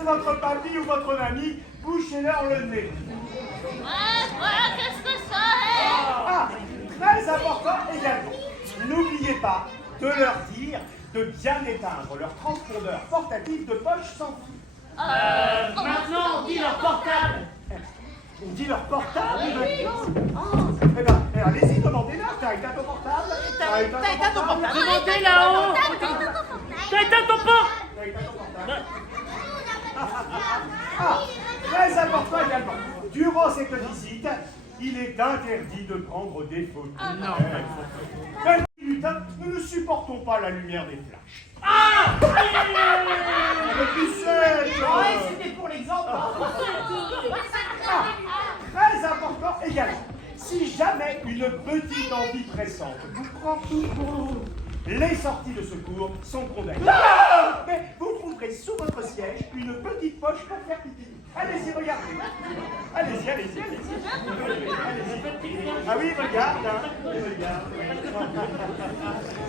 c'est votre papy ou votre mamie, bouchez-leur le nez. Qu'est-ce que ça est? Ah, très important également, n'oubliez pas de leur dire de bien éteindre leur transpondeur portatif de poche sans fil. Maintenant, on dit leur portable. On dit leur portable maintenant. Eh ben, allez-y, demandez-leur. T'as éteint ton portable? T'as éteint ton portable? Demandez là-haut. T'as éteint ton portable. T'as éteint ton portable? Ah, très important également. Durant cette visite, il est interdit de prendre des photos. Non. Même si, lutin, nous ne supportons pas la lumière des flashs. Ah! Mais tu sais, Ouais, c'était pour l'exemple. Ah, très important également. Si jamais une petite envie pressante vous prend tout court, les sorties de secours sont condamnées. Mais vous trouverez sous votre siège une petite poche pour faire pipi. Allez-y, regardez. Allez-y, allez-y, allez-y. Allez-y. Ah oui, regarde, hein. Regarde.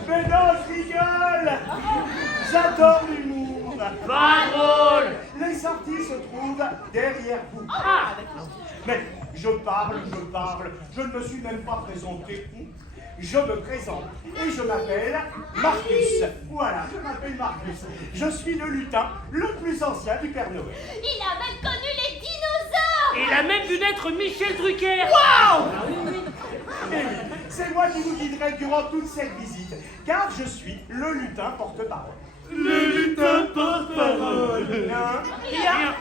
Mais non, je rigole. J'adore l'humour. Pas drôle. Les sorties se trouvent derrière vous. Ah! Mais je parle, je ne me suis même pas présenté. Je me présente et je m'appelle Marcus. Voilà, je m'appelle Marcus. Je suis le lutin le plus ancien du Père Noël. Il a même connu les dinosaures! Il a même vu naître Michel Drucker. Waouh! Et oui, c'est moi qui vous guiderai durant toute cette visite, car je suis le lutin porte-parole. Le lutin porte-parole. Hein? Bien.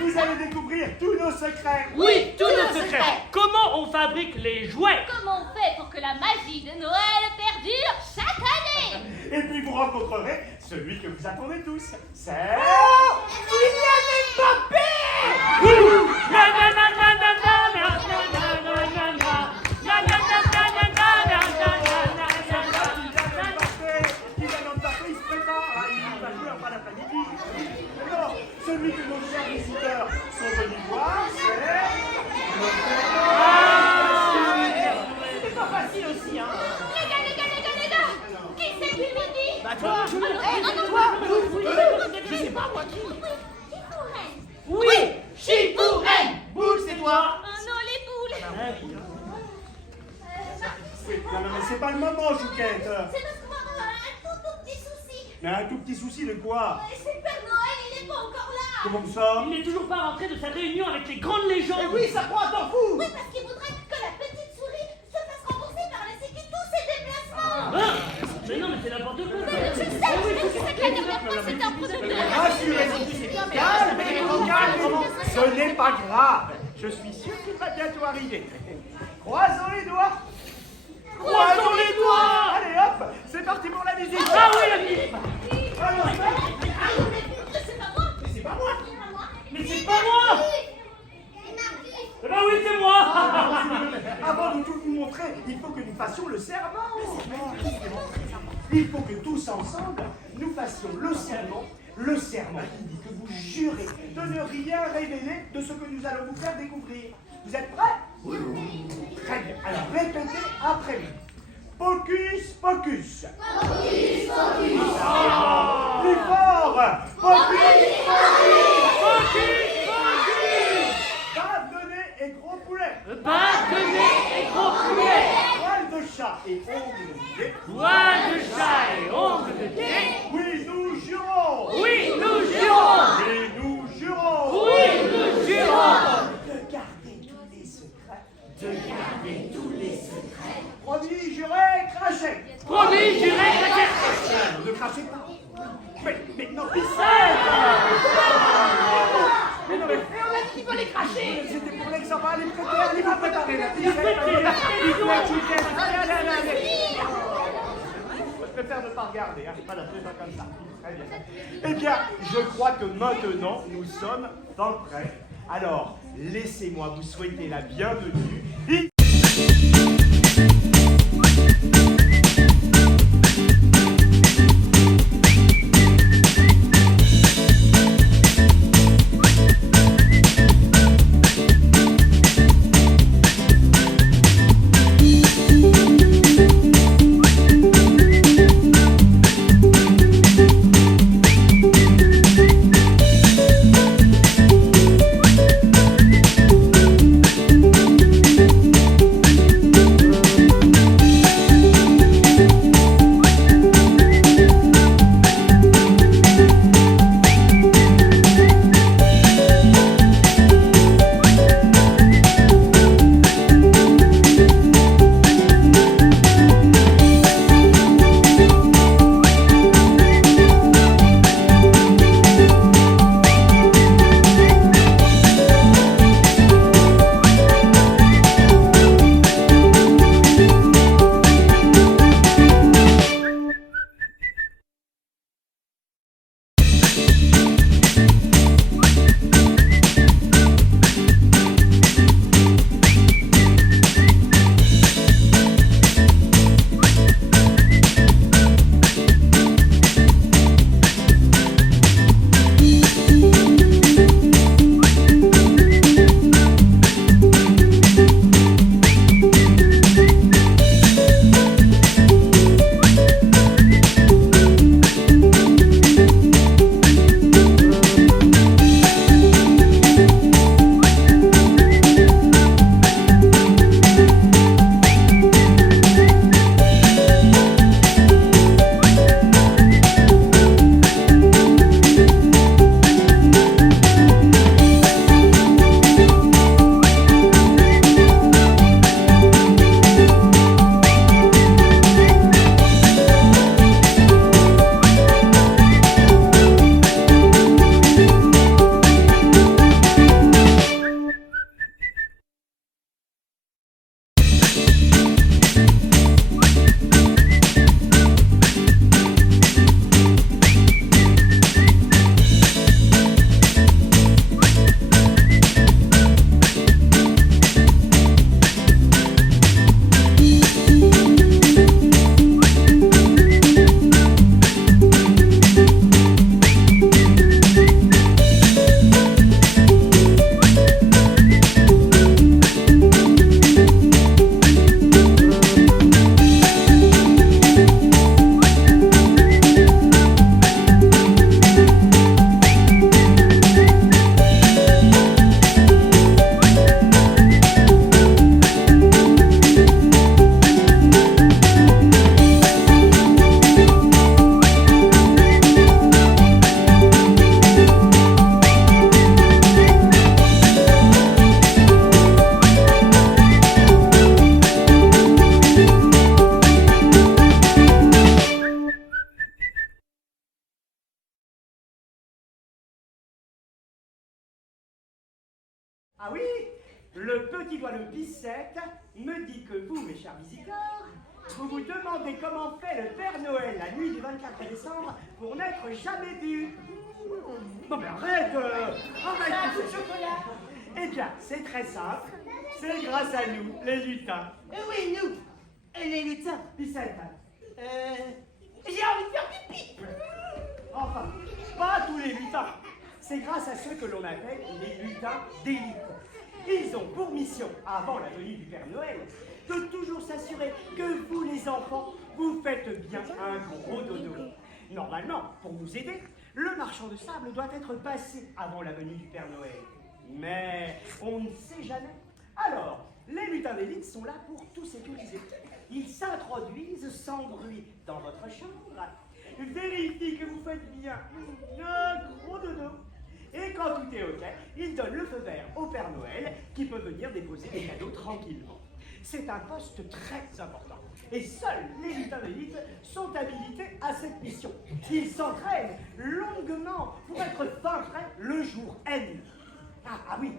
Vous allez découvrir tous nos secrets. Oui, tous nos secrets. Comment on fabrique les jouets? Comment on fait pour que la magie de Noël perdure chaque année? Et puis vous rencontrerez celui que vous attendez tous. C'est... Celui que nos chers visiteurs sont venus voir, C'est pas facile aussi, hein. Les gars! Qui c'est qui le dit? Bah toi, je sais pas moi qui. Oui, Chipouren. Boule, c'est toi. Oh non, les boules! Non, mais c'est pas le moment, Chouquette. C'est parce qu'on va avoir un tout petit souci. Mais un tout petit souci de quoi? C'est le Père Noël, il n'est pas encore là! Comment ça? Il n'est toujours pas rentré de sa réunion avec les grandes légendes. Et oui, ça prend un temps fou. Oui, parce qu'il voudrait que la petite souris se fasse rembourser par la Sécu tous ses déplacements! Mais non, mais c'est n'importe quoi. Je sais que la dernière fois c'était un problème. Rassurez-vous, calmez-vous. Ce n'est pas grave. Je suis sûr qu'il va bientôt arriver. Croisons les doigts. Croisons les doigts. Allez hop, c'est parti pour la visite. Ah oui, la visite. Alors, C'est pas moi! mais c'est pas moi. Mais c'est pas moi. Eh ben oui, c'est moi. Avant de tout vous montrer, il faut que nous fassions le serment. Il faut que tous ensemble, nous fassions le serment qui dit que vous jurez de ne rien révéler de ce que nous allons vous faire découvrir. Vous êtes prêts? Oui. Très bien. Alors répétez après moi. Pocus, pocus. Pocus, pocus. Plus fort. Pocus, pocus. Bave de nez et gros poulet. Bave de nez et gros poulet. Poil de chat et ongles de pied. Poil de chat et ongles de pied. Oui, nous jurons. Oui, nous jurons. Oui, nous jurons. Oui, nous jurons. De garder tous les secrets. De garder tous les secrets. Promis, juré, crachez. Promis, juré, craché. Ne crachez pas. Mais non, mais non, mais On a dit qu'il fallait cracher. c'était pour l'examen. Allez, allez vous préparer la piscine. Allez. Je préfère ne pas regarder, hein. Voilà, c'est pas comme ça. Très bien. Eh bien, je crois que maintenant, nous sommes dans prêts. Alors, laissez-moi vous souhaiter la bienvenue. Ah oui, le petit doigt de Pissette me dit que vous, mes chers visiteurs, vous vous demandez comment fait le Père Noël la nuit du 24 décembre pour n'être jamais vu. Non mais arrête, arrête de chocolat. Eh bien, c'est très simple, c'est grâce à nous, les lutins. Oui, nous, les lutins. Pissette. J'ai envie de faire pipi. Enfin, pas tous les lutins. C'est grâce à ceux que l'on appelle les lutins d'élite. Ils ont pour mission, avant la venue du Père Noël, de toujours s'assurer que vous, les enfants, vous faites bien un gros dodo. Normalement, pour nous aider, le marchand de sable doit être passé avant la venue du Père Noël. Mais on ne sait jamais. Alors, les lutins d'élite sont là pour tout sécuriser. Ils s'introduisent sans bruit dans votre chambre, vérifient que vous faites bien un gros dodo. Et quand tout est OK, ils donnent le feu vert au Père Noël qui peut venir déposer des cadeaux tranquillement. C'est un poste très important. Et seuls les lutins d'élite sont habilités à cette mission. Ils s'entraînent longuement pour être fin prêts le jour N. Ah oui.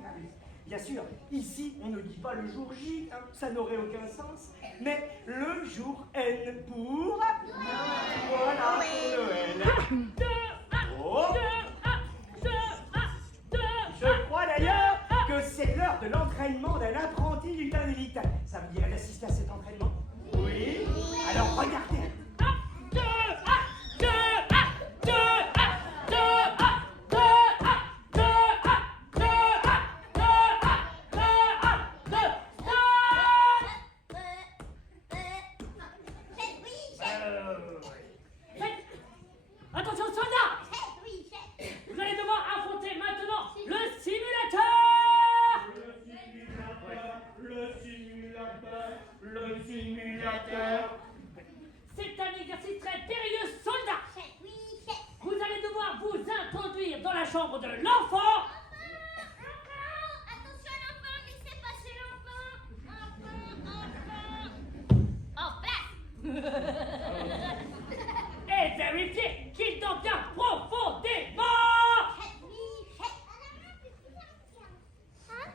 Bien sûr, ici, on ne dit pas le jour J, hein, ça n'aurait aucun sens, mais le jour N pour... Voilà, pour Noël. Oh. Je crois d'ailleurs que c'est l'heure de l'entraînement d'un apprenti lutin d'élite. Ça vous dirait d'assister à cet entraînement? Oui. Alors regardez. Attention, soldats! Oui, chef. Vous allez devoir affronter maintenant le simulateur! Le simulateur. C'est un exercice très périlleux, soldats! Chef, oui, chef. Vous allez devoir vous introduire dans la chambre de l'enfant! Attention à l'enfant, laissez passer l'enfant. En place. Et vérifiez qu'il dort bien profondément! Chef, oui, chef. Hein?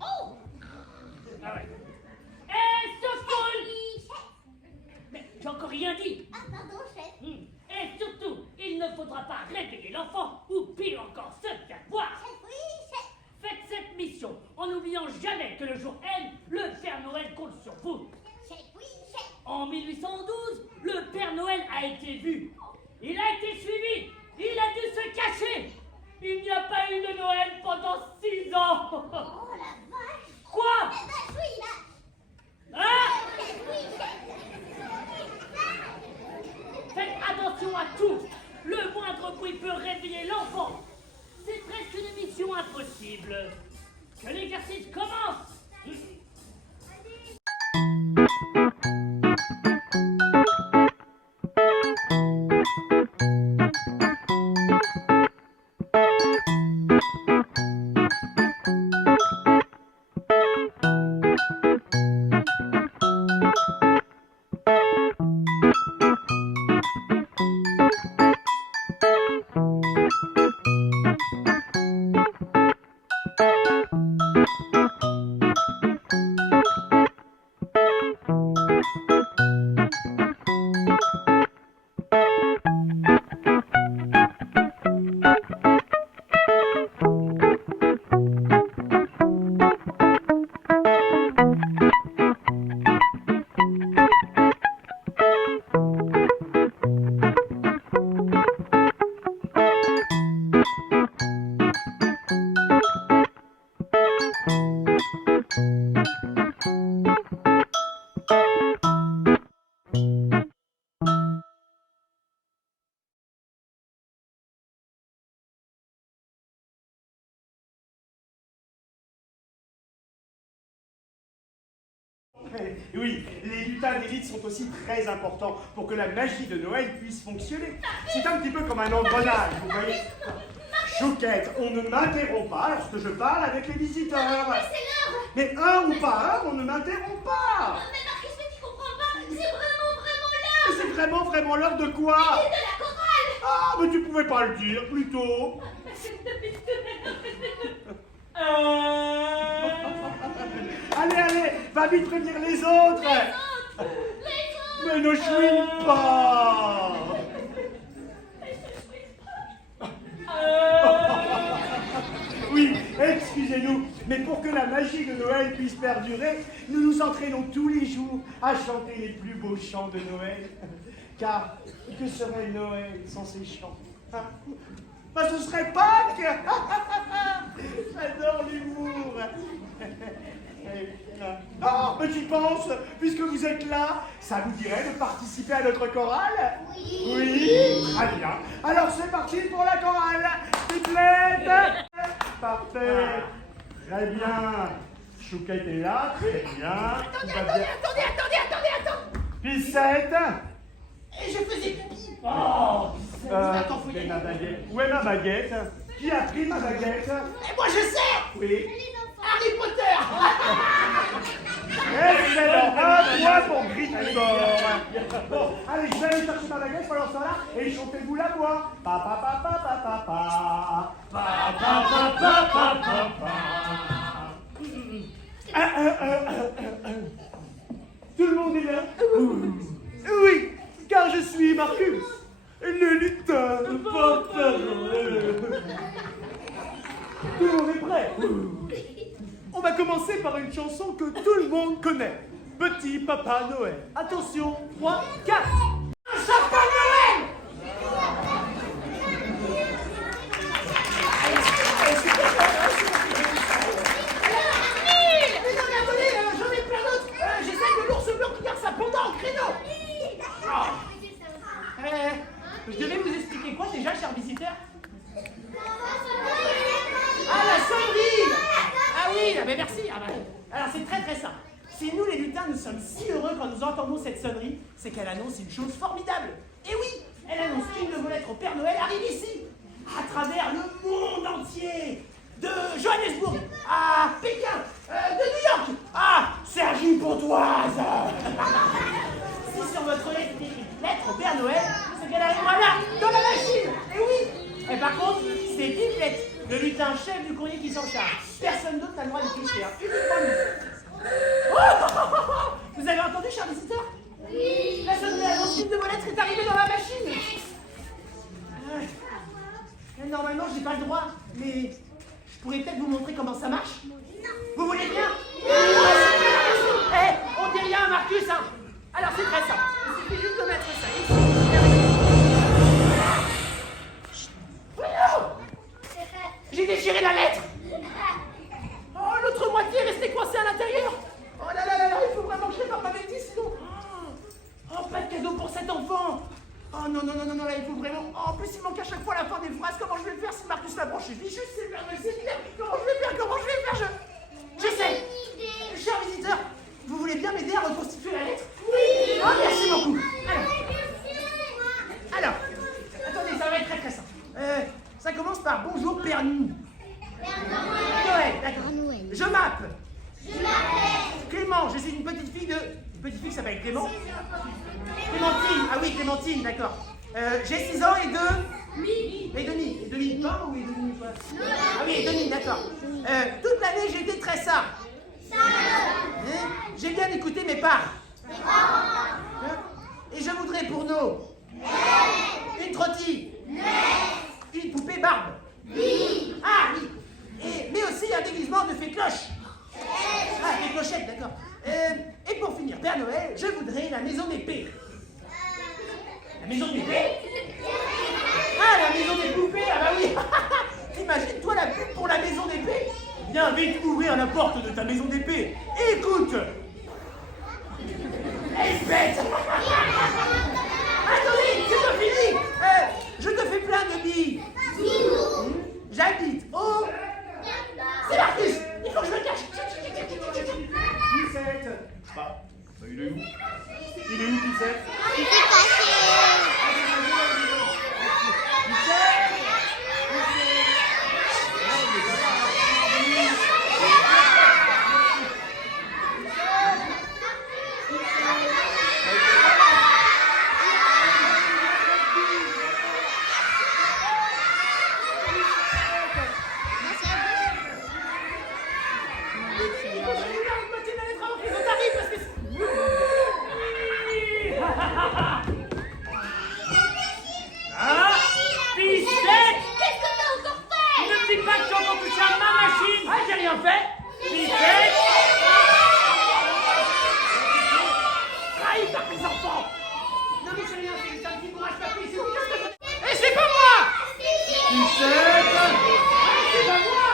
Oh! Ah ouais. Et Chef, surtout... oui, chef. Mais j'ai encore rien dit! Ah, pardon, chef. Et surtout, il ne faudra pas réveiller l'enfant, ou pire encore, se faire voir! Chef, oui, chef. Faites cette mission en n'oubliant jamais que le jour N, le Père Noël compte sur vous. Chef, oui, chef. En 1812, le Père Noël a été vu. Il a été suivi. Il a dû se cacher. Il n'y a pas eu de Noël pendant 6 ans. Oh, la vache. Quoi? La vache, oui, là. Hein? Chef, oui, chef. Faites attention à tout. Le moindre bruit peut réveiller l'enfant. C'est presque une mission impossible. Que l'exercice commence. Oui, les lutins d'élite sont aussi très importants pour que la magie de Noël puisse fonctionner. C'est un petit peu comme un engrenage, vous voyez. Chouquette, on ne m'interrompt pas lorsque je parle avec les visiteurs. Mais c'est l'heure. Mais heure ou pas heure, on ne m'interrompt pas. Mais Marcus, mais tu comprends pas. C'est vraiment Mais l'heure. c'est vraiment l'heure de quoi? C'est de la chorale. Ah, mais tu pouvais pas le dire, plutôt. Allez, allez, va vite prévenir les autres. Mais ne chouine pas. Oui, excusez-nous, mais pour que la magie de Noël puisse perdurer, nous nous entraînons tous les jours à chanter les plus beaux chants de Noël. Car que serait Noël sans ces chants? Bah, ce serait Pâques. J'adore l'humour. Ah, mais j'y pense, puisque vous êtes là, ça vous dirait de participer à notre chorale? Oui. Très bien. Alors c'est parti pour la chorale. Pipelette. Parfait. Très bien. Chouquette est là, très bien. Attendez. Pissette. Et je faisais pipi. Oh, Où est ma baguette? Où est ma baguette? Qui a pris ma baguette? Et moi je sais. Oui. Harry Potter. Excellent. Un point pour Gryffondor. Bon, allez, je vais aller chercher ma baguette pendant ce temps-là et chantez-vous la voix. Pa pa pa pa pa pa pa. Pa pa pa pa pa pa pa. Tout le monde est là? Oui, car je suis Marcus, le lutin porte-parole. Tout le monde est prêt? On va commencer par une chanson que tout le monde connaît. Petit Papa Noël. Attention, 3, 4. Un sapin Noël. Mais non, mais attendez, j'en ai plein d'autres. J'ai celle de l'ours blanc qui garde sa panda en créneau. Je devais vous expliquer quoi déjà, cher visiteur? Ah, la sonnerie. Ah oui, mais merci. Ah bah, alors c'est très simple. Si nous les lutins, nous sommes si heureux quand nous entendons cette sonnerie, c'est qu'elle annonce une chose formidable. Et oui, elle annonce qu'une de vos lettres au Père Noël arrive ici, à travers le monde entier. De Johannesburg à Pékin, de New York à Cergy-Pontoise. Si sur votre lettre est écrite lettre au Père Noël, c'est qu'elle arrivera là, dans la machine. Et oui. Et par contre, c'est Pipelette, le lutin chef du courrier qui s'en charge. Personne d'autre n'a le droit de toucher, hein. Uniquement nous. Oh, vous avez entendu, cher visiteur? Oui. La sonnerie annonce qu'une de vos lettres est arrivée dans la machine. Normalement, j'ai pas le droit, mais je pourrais peut-être vous montrer comment ça marche. Vous voulez bien? On dit rien à Marcus, hein. Alors c'est très simple. Il suffit juste de mettre ça ici. J'ai déchiré la lettre. Oh, l'autre moitié est restée coincée à l'intérieur. Oh là là là là, il faut vraiment que je répare ma bêtise, sinon. Oh, pas de cadeau pour cet enfant. Oh non, là, il faut vraiment. Oh, en plus, il manque à chaque fois la fin des phrases. Comment je vais le faire si Marcus l'a branché? Je dis juste, c'est le c'est clair. Comment je vais faire? Je sais. Cher visiteur, vous voulez bien m'aider à reconstituer la lettre? Oui. Oh, merci beaucoup. Alors, attendez, ça va être très simple. Ça commence par bonjour, Père Noël. Noël, d'accord. Je m'appelle Clément, je suis une petite fille qui s'appelle Clément. Clémentine, ah oui, Clémentine, d'accord. J'ai 6 ans et 2... Oui. Et demi, pas ou et demi quoi? Ah oui, et demi, d'accord. Toute l'année, j'ai été très sage. J'ai bien écouté mes parents. Et je voudrais pour nous une trottille. Une poupée barbe. Ah oui. Mais aussi un déguisement de fée cloche. Ah, fée clochette, d'accord. Et pour finir, Père Noël, je voudrais la maison d'épée. La maison d'épée? Ah, la maison des poupées, ah bah oui. T'imagines-toi la pub pour la maison d'épée? Viens vite ouvrir la porte de ta maison d'épée. Écoute. Elle est bête. Attendez, c'est pas fini. Je te fais plein de billes. J'habite au... C'est Marcus. Il faut que je me cache. 17. Bah, il est où? Il est où, 17? Il s'est caché. C'est pas moi.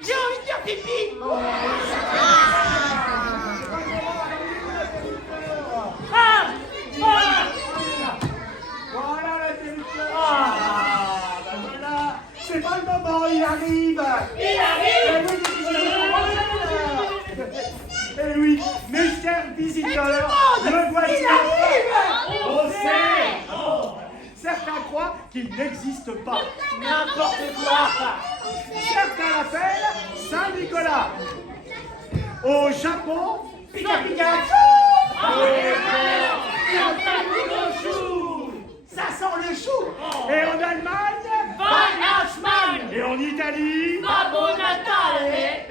J'ai envie de faire pipi. Voilà la territoire. Ben voilà. C'est pas le moment, il arrive. Il arrive. Eh oui, mes chers visiteurs, le voici. Il arrive. On sait. Certains croient qu'il n'existe pas. N'importe quoi. Certains l'appellent Saint-Nicolas. Au Japon, Pika pika. Ça sent le chou. et en Allemagne, Weihnachtsmann. et en Italie, Babbo Natale. et...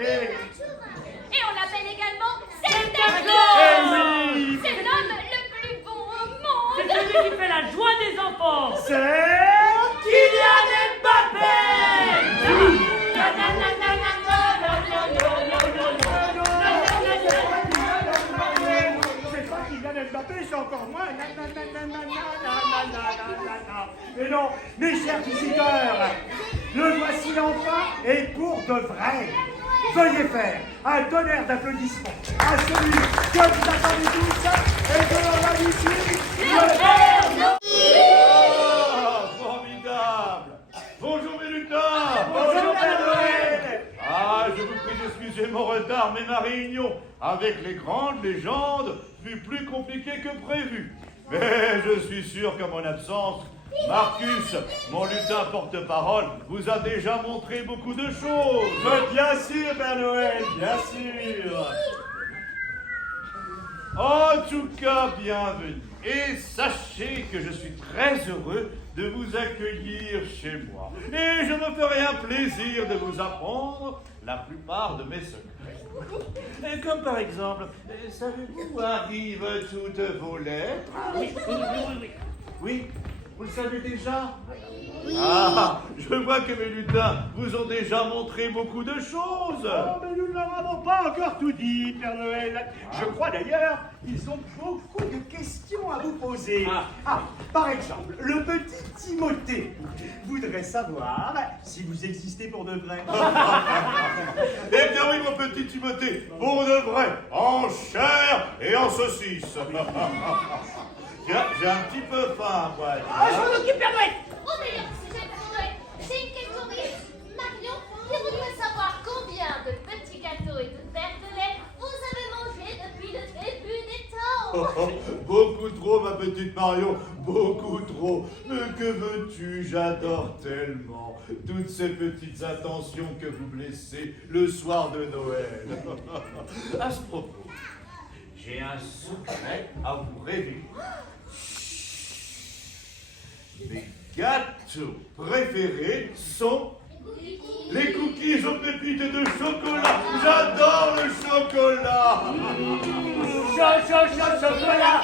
Et on l'appelle également Santa Eh Claus. oui, C'est l'homme le plus bon au monde. C'est celui qui fait la joie des enfants. c'est... Kylian Mbappé. C'est pas Kylian Mbappé, c'est encore moins. Mais non, mes chers visiteurs, le voici enfin et pour de vrai. Veuillez faire un tonnerre d'applaudissements à celui que vous attendez tous et que l'on a ici, le Père Noël. Ah, formidable! Bonjour mes lutins! Bonjour Père Noël. Ah, je vous prie d'excuser mon retard, mais ma réunion avec les grandes légendes fut plus compliquée que prévu. Mais je suis sûr qu'à mon absence, Marcus, mon lutin porte-parole, vous a déjà montré beaucoup de choses. Bien sûr Père Noël, bien sûr. En tout cas, bienvenue. Et sachez que je suis très heureux de vous accueillir chez moi. Et je me ferai un plaisir de vous apprendre la plupart de mes secrets. Et comme par exemple, savez-vous où arrivent toutes vos lettres? Oui, vous le savez déjà? Ah, je vois que mes lutins vous ont déjà montré beaucoup de choses. Oh, mais nous ne leur avons pas encore tout dit, Père Noël. Je crois d'ailleurs qu'ils ont beaucoup de questions à vous poser. Par exemple, le petit Timothée voudrait savoir si vous existez pour de vrai. Eh bien oui, mon petit Timothée, pour de vrai, en chair et en saucisse. Tiens, j'ai un petit peu faim, moi. Ah, je m'en occupe, Père Noël. Oh d'ailleurs, sujet pour Noël, j'ai une question riche. Marion, qui voudrait savoir combien de petits gâteaux et de verres de lait vous avez mangé depuis le début des temps. Beaucoup trop, ma petite Marion, beaucoup trop. Mais que veux-tu, j'adore tellement toutes ces petites attentions que vous blessez le soir de Noël. À ce propos, j'ai un secret à vous révéler. Mes gâteaux préférés sont les cookies aux pépites de chocolat. J'adore le chocolat. Chocolat.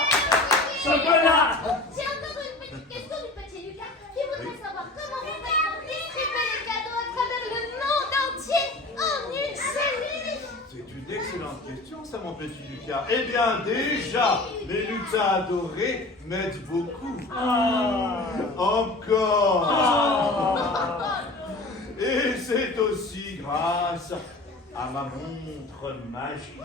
Chocolat. J'ai encore une petite question du petit Lucas qui voudrait savoir comment vous faites pour distribuer les cadeaux à travers le monde entier en une série. C'est une excellente question, ça, mon petit Lucas. Eh bien, déjà, les lutins adorés m'aident beaucoup. Encore. Et c'est aussi grâce à ma montre magique.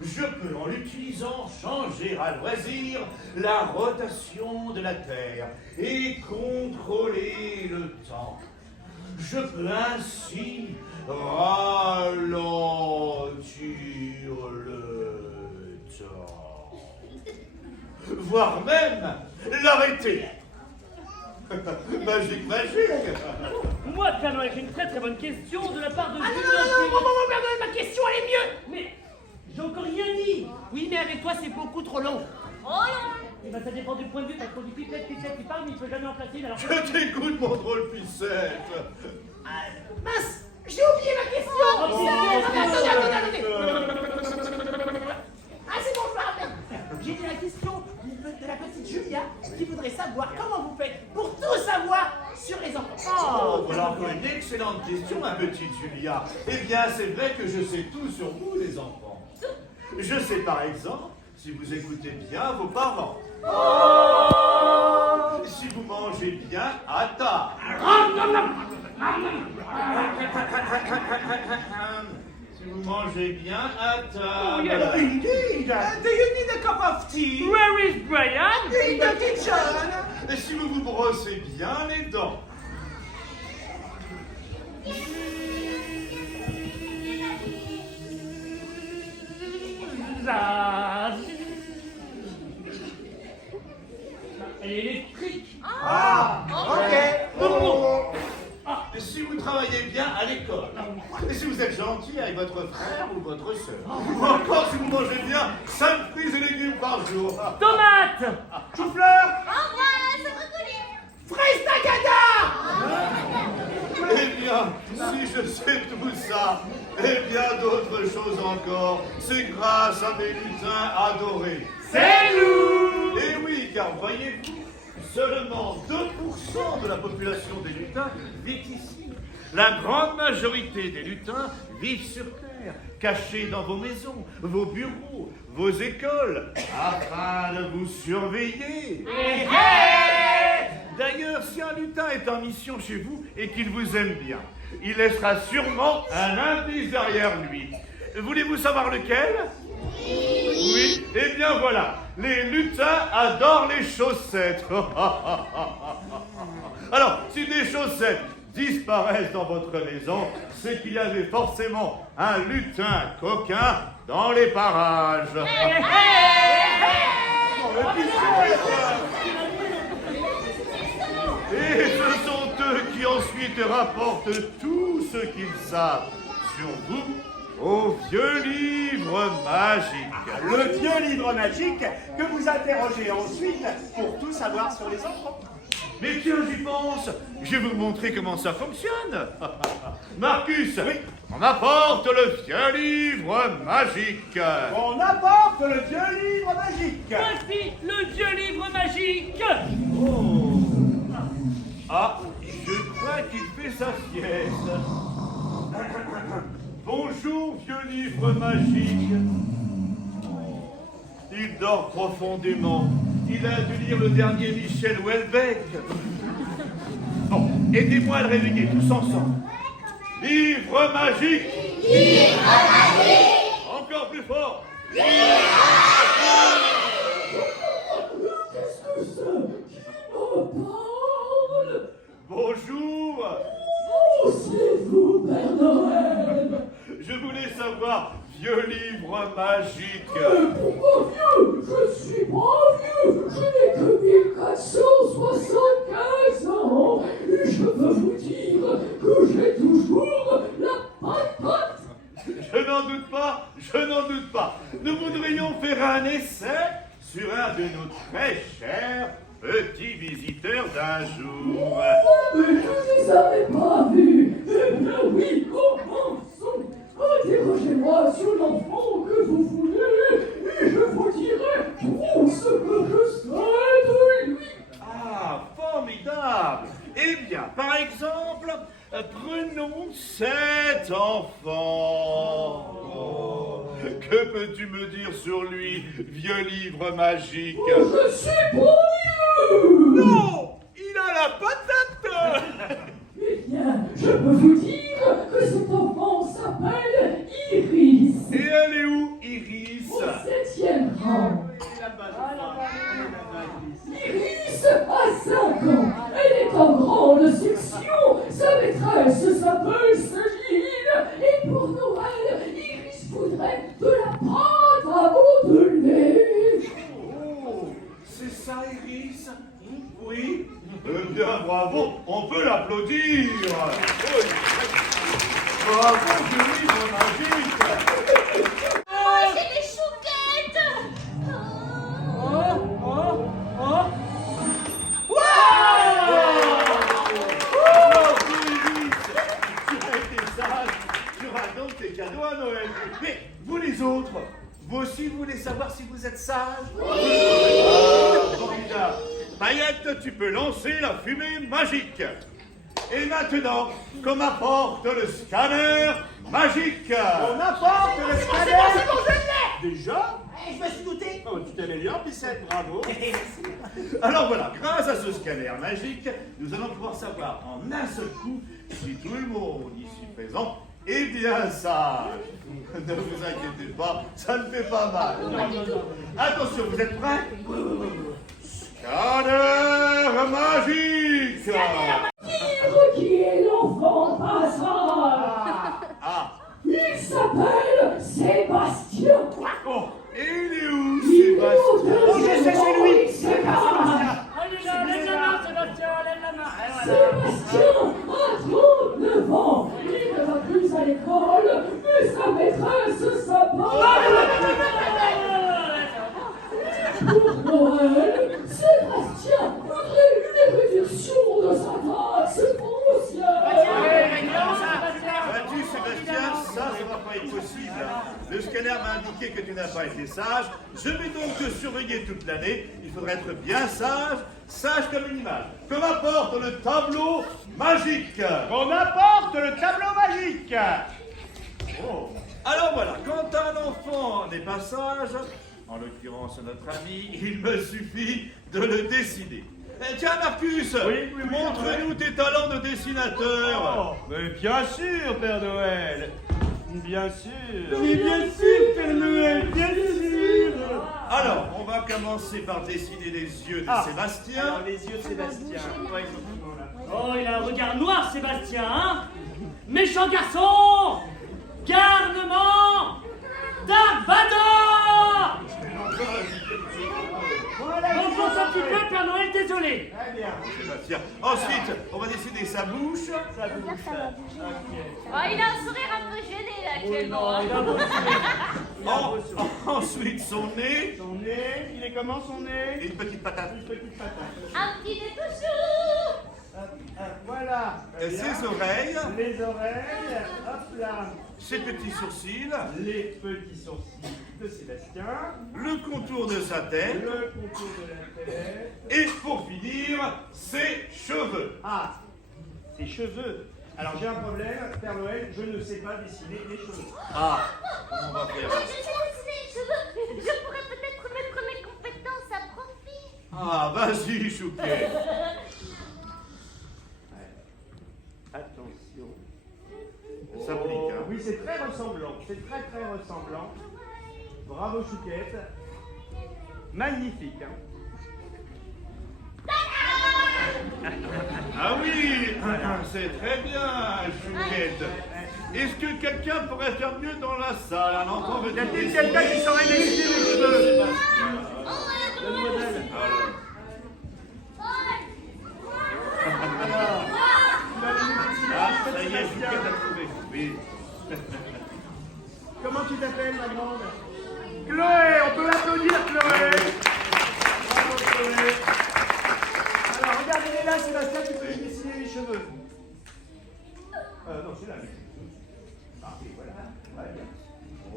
Je peux, en l'utilisant, changer à loisir la rotation de la Terre et contrôler le temps. Je peux ainsi ralentir le temps, voire même l'arrêter. Magique, magique. Moi, Père Noël, j'ai une très très bonne question de la part de Ah non, Julien non, non, non, Chéri. Père Noël, ma question, elle est mieux. Mais j'ai encore rien dit. Oui, mais avec toi, c'est beaucoup trop long. Oh non. Eh ben, ça dépend du point de vue, parce qu'on dit pipette, il parle, mais il ne peut jamais en placer une. Alors, Je t'écoute, mon drôle Picette. Mince, j'ai oublié ma question. Oh, Attendez. Ah, c'est bon, je me rappelle. J'ai dit la question de la petite Julia qui voudrait savoir comment vous faites pour tout savoir sur les enfants. Oh, voilà encore une excellente grande question, ma petite Julia. Eh bien, c'est vrai que je sais tout sur vous, les enfants. Je sais par exemple si vous écoutez bien vos parents. Si vous mangez bien à table. Si vous mangez bien à table. Indeed. Do you need a cup of tea? Where is Brian? In the kitchen. Et si vous vous brossez bien les dents. Elle est électrique. Ah, ok. Et si vous travaillez bien à l'école. Et si vous êtes gentil avec votre frère ou votre soeur. Ou encore si vous mangez bien 5 fruits et légumes par jour. Tomate. Chou-fleur. Embrasse, brocoli. Fraise tagada. Eh bien, si je sais tout ça, et bien d'autres choses encore, c'est grâce à mes lutins adorés. C'est nous. Et oui, car voyez-vous, seulement 2% de la population des lutins vit ici. La grande majorité des lutins vivent sur Terre, cachés dans vos maisons, vos bureaux, vos écoles, afin de vous surveiller. D'ailleurs, si un lutin est en mission chez vous et qu'il vous aime bien, il laissera sûrement un indice derrière lui. Voulez-vous savoir lequel? Oui, eh bien voilà, les lutins adorent les chaussettes. Alors, si des chaussettes disparaissent dans votre maison, c'est qu'il y avait forcément un lutin coquin dans les parages. Et ce sont eux qui ensuite rapportent tout ce qu'ils savent sur vous au vieux livre magique. Le vieux livre magique que vous interrogez ensuite pour tout savoir sur les enfants. Mais tiens, j'y pense. Je vais vous montrer comment ça fonctionne. Marcus, oui. On apporte le vieux livre magique. On apporte le vieux livre magique. Voici le vieux livre magique. Oh. Ah, je crois qu'il fait sa sieste. Bonjour, vieux livre magique. Il dort profondément. Il a dû lire le dernier Michel Houellebecq. Bon, aidez-moi à le réveiller tous ensemble. Livre magique. Livre magique. Encore plus fort. Qu'est-ce que c'est qui me parle? Bonjour. Oh, c'est vous, Père Noël. Je voulais savoir, vieux livre magique. Pourquoi vieux? Je suis pas vieux. Je n'ai que 1475 ans. Et je peux vous dire que j'ai toujours la patate. Je n'en doute pas, je n'en doute pas. Nous voudrions faire un essai sur un de nos très chers petits visiteurs d'un jour. Oh, mais je ne les avais pas vus. Eh bien oui, commençons. Interrogez-moi sur l'enfant que vous voulez et je vous dirai tout ce que je sais de lui. Ah, formidable. Eh bien, par exemple, prenons cet enfant. Oh, que peux-tu me dire sur lui, vieux livre magique? Oh, je suis pas vieux. Non, il a la patate. Eh bien, je peux vous dire que cet enfant s'appelle Iris. Et elle est où, Iris? Au 7e rang. Iris a 5 ans. Elle est en grande section. Sa maîtresse s'appelle Céline. Et pour Noël, Iris voudrait de la pâte à modeler. Oh, c'est ça, Iris? Oui. Eh bien, bravo, on peut l'applaudir. Bravo, vieux livre magique. Oh, j'ai des chouquettes. Tu auras donc tes cadeaux à Noël. Mais vous les autres, vous aussi vous voulez savoir si vous êtes sages? Oui. Formidable. Paillette, tu peux lancer la fumée magique. Et maintenant, qu'on m'apporte le scanner magique. On apporte le scanner. C'est bon, je l'ai. Déjà? Je me suis douté. Oh, tu t'améliores, Pissette, bravo. Alors voilà, grâce à ce scanner magique, nous allons pouvoir savoir en un seul coup si tout le monde ici présent est bien sage. Ne vous inquiétez pas, ça ne fait pas mal. Attention, vous êtes prêts? Scanner magique. Dire qui est l'enfant passage. Ah, Il s'appelle Sébastien. oh, et il est où, Il Sébastien? est Oh, je sais, c'est lui. Sébastien. Allez là, lève la main, Sébastien, lève la main. Sébastien a 39 ans. Il ne va plus à l'école, mais sa maîtresse s'appelle. Pour Noël, Sébastien voudrait une réduction de sa taxe foncière. Vas-tu, Sébastien, ça ne va pas être possible. Le scanner m'a indiqué que tu n'as pas été sage. Je vais donc te surveiller toute l'année. Il faudra être bien sage, sage comme une image. Que m'apporte le tableau magique? On apporte le tableau magique. Oh. Alors voilà, quand un enfant n'est pas sage, en l'occurrence notre ami, il me suffit de le dessiner. Tiens Marcus, Oui, montre-nous tes talents de dessinateur. Mais bien sûr, Père Noël. Bien sûr. Mais bien sûr, Père Noël, bien sûr. Alors, on va commencer par dessiner les yeux de Sébastien. Alors, les yeux de Sébastien. Ouais, ils sont là. Oh, il a un regard noir, Sébastien, hein? Méchant garçon! Garnement! Dark Vador! On pense un petit peu, Père Noël, désolé. Très bien. Sébastien. Ensuite, on va dessiner sa bouche. Ça bouge. Oh, il a un sourire un peu gêné là actuellement. hein. Ensuite, son nez. Son nez, il est comment son nez? Et une petite patate. Une petite patate. Un petit dépouchou. Voilà. Très bien. Ses oreilles. Les oreilles. Hop là. Ses petits sourcils. Les petits sourcils de Sébastien. Le contour de sa tête. Le contour de la tête. Et pour finir, ses cheveux. Ah, ses cheveux. Alors j'ai un problème, Père Noël, je ne sais pas dessiner les cheveux. Ah, comment on va faire? Je sais dessiner les cheveux. Je pourrais peut-être mettre mes compétences à profit. Ah, vas-y, Chouquet. Attention. Ça s'applique, hein. Oui, c'est très ressemblant. C'est très très ressemblant. Bravo Chouquette. Magnifique. Hein. Ah oui, c'est très bien, Chouquette. Est-ce que quelqu'un pourrait faire mieux dans la salle? Un enfant veut Y a-t-il quelqu'un qui saurait dessiner les cheveux? Mademoiselle. Ah, ça y est, Chouquette a trouvé. Oui. Comment tu t'appelles, ma grande? Chloé, on peut l'applaudir, Chloé. Bravo, Chloé. Alors, regardez-les là, Sébastien, tu peux lui dessiner les cheveux. Non, c'est là. Parfait, voilà. Ouais, bien.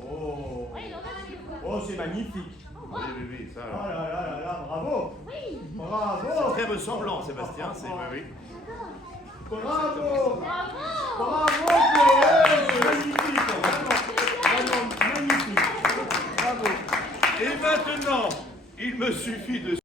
Oh. Oui, il en a des fois. Oh, c'est magnifique. Oui, ça Oh alors. là, bravo. Oui. Bravo. Très ressemblant, Sébastien, c'est oui. Bravo. Bravo. Bravo, Chloé. C'est magnifique. Vraiment magnifique. Bravo. Et maintenant, il me suffit de